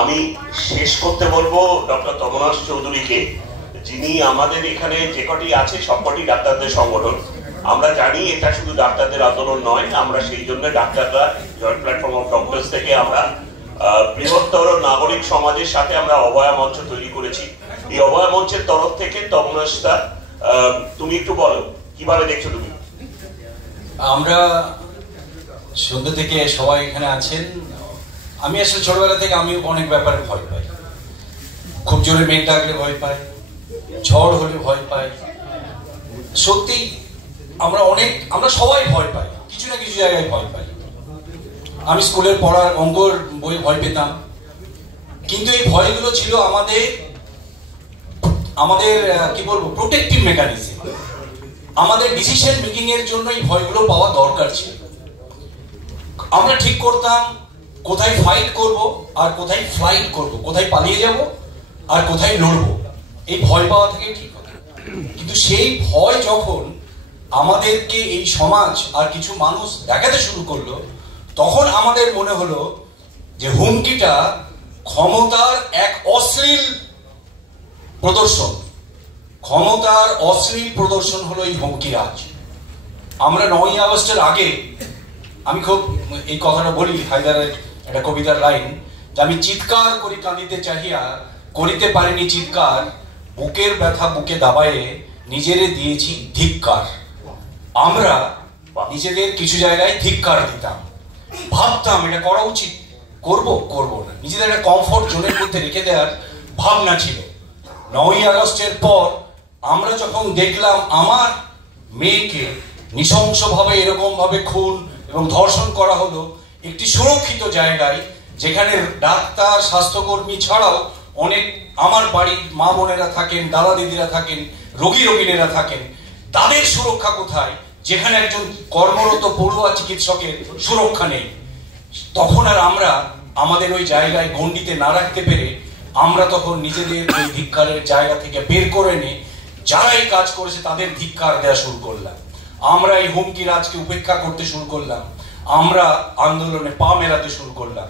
আমি শেষ করতে বলবো ডক্টর তমনাশ চৌধুরীকে, যিনি আমাদের এখানে যে কটি আছে সবকটি ডাক্তারদের সংগঠন। আমরা জানি এটা শুধু ডাক্তারদের আন্দোলন নয়, আমরা সেই জন্য ডাক্তাররা জয়েন্ট প্ল্যাটফর্ম অফ ডক্টরস থেকে আমরা বৃহত্তর নাগরিক সমাজের সাথে আমরা অভয়া মঞ্চ তৈরি করেছি। এই অভয়া মঞ্চের তরফ থেকে তমনাশদা, তুমি একটু বলো কিভাবে দেখছো তুমি? আমরা সন্ধ্যে থেকে সবাই এখানে আছেন। আমি আসলে ছোটবেলা থেকে আমি অনেক ব্যাপারে ভয় পাই। খুব জোরে মেঘ ডাকলে ভয় পাই, ঝড় হলে ভয় পাই। সত্যি আমরা সবাই ভয় পাই, কিছু না কিছু জায়গায় ভয় পাই। আমি স্কুলের পড়ার অঙ্কর বই ভয় পেতাম, কিন্তু এই ভয়গুলো ছিল আমাদের কি বলবো প্রোটেক্টিভ মেকানিজম। আমাদের ডিসিশন মেকিং এর জন্য এই ভয়গুলো পাওয়া দরকার ছিল। আমরা ঠিক করতাম কোথায় ফাইট করব আর কোথায় ফ্লাইট করব, কোথায় পালিয়ে যাব আর কোথায় লড়বো। এই ভয় পাওয়া থেকে ঠিক হতো। কিন্তু সেই ভয় যখন আমাদেরকে এই সমাজ আর কিছু মানুষ দেখাতে শুরু করলো, তখন আমাদের মনে হলো যে হুমকিটা ক্ষমতার এক অশ্লীল প্রদর্শন। ক্ষমতার অশ্লীল প্রদর্শন হলো এই হুমকিরাজ। আমরা 9ই আগস্টের আগে, আমি খুব এই কথাটা বলি, হায়দারের একটা কবিতার লাইন, যে আমি চিৎকার করি কাঁদিতে চাহিয়া, করিতে পারিনি চিৎকার, বুকের ব্যথা বুকে দাবায়ে নিজেরে দিয়েছি ধিক্কার। আমরা নিজেদের কিছু জায়গায় ধিক্কার দিতাম, ভাবতাম এটা করা উচিত, করব না, নিজেদের একটা কমফোর্ট জোনের মধ্যে রেখে দেওয়ার ভাবনা ছিল। 9ই আগস্টের পর আমরা যখন দেখলাম আমার মেয়েকে নৃশংসভাবে এরকম ভাবে খুন এবং ধর্ষণ করা হলো একটি সুরক্ষিত জায়গায়, যেখানে ডাক্তার স্বাস্থ্যকর্মী ছাড়াও অনেক আমার বাড়ির মা বোনেরা থাকেন, দাদা দিদিরা থাকেন, রোগীরা থাকেন, তাদের সুরক্ষা কোথায়, যেখানে একজন কর্মরত পড়ুয়া চিকিৎসকের সুরক্ষা নেই। তখন আর আমরা আমাদের ওই জায়গায় গণ্ডিতে না রাখতে পেরে আমরা তখন নিজেদের ওই ধিক্কারের জায়গা থেকে বের করে নিয়ে যারা এই কাজ করেছে তাদের ধিক্কার দেওয়া শুরু করলাম। আমরা এই হুমকি রাজকে উপেক্ষা করতে শুরু করলাম, আমরা আন্দোলনে পা মেলাতে শুরু করলাম।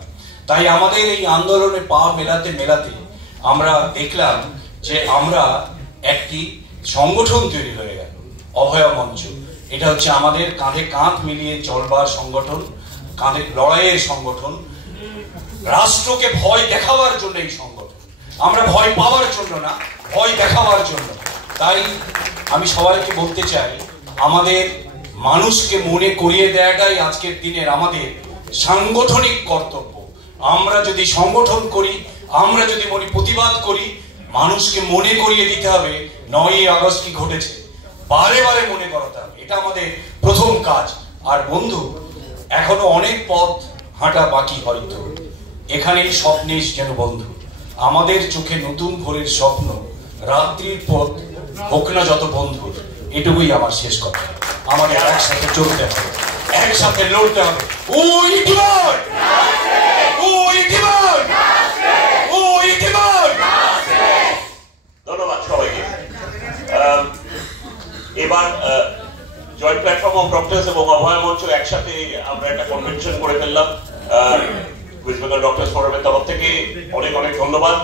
তাই আমাদের এই আন্দোলনে পা মেলাতে মেলাতে আমরা দেখলাম যে আমরা একটি সংগঠন তৈরি হয়ে গেল, অভয়া মঞ্চ। এটা হচ্ছে আমাদের কাঁধে কাঁধ মিলিয়ে চলবার সংগঠন, কাঁধে লড়াইয়ের সংগঠন, রাষ্ট্রকে ভয় দেখাবার জন্য এই সংগঠন। আমরা ভয় পাওয়ার জন্য না, ভয় দেখাবার জন্য। তাই আমি সবাইকে বলতে চাই, আমাদের মানুষকে মনে করিয়ে দেওয়াটাই আজকের দিনের আমাদের সাংগঠনিক কর্তব্য। আমরা যদি সংগঠন করি, আমরা যদি প্রতিবাদ করি, মানুষকে মনে করিয়ে দিতে হবে 9ই আগস্ট কি ঘটেছে, বারে বারে মনে করাতে হবে। এটা আমাদের প্রথম কাজ। আর বন্ধু, এখনো অনেক পথ হাঁটা বাকি, হয়তো এখানেই স্বপ্নেশ যেন বন্ধু। আমাদের চোখে নতুন ভোরের স্বপ্ন, রাত্রির পথ হোক না যত বন্ধু। এটুকুই আমার শেষ কথা। আমাদের একসাথে চলতে হবে, একসাথে লড়তে হবে। ধন্যবাদ সবাইকে। এবার জয়েন্ট প্ল্যাটফর্ম অফ ডক্টরস এবং অভয়া মঞ্চ একসাথে আমরা একটা কনভেনশন করে ফেললাম। ওয়েস্ট বেঙ্গল ডক্টরস ফোরামের তরফ থেকে অনেক অনেক ধন্যবাদ।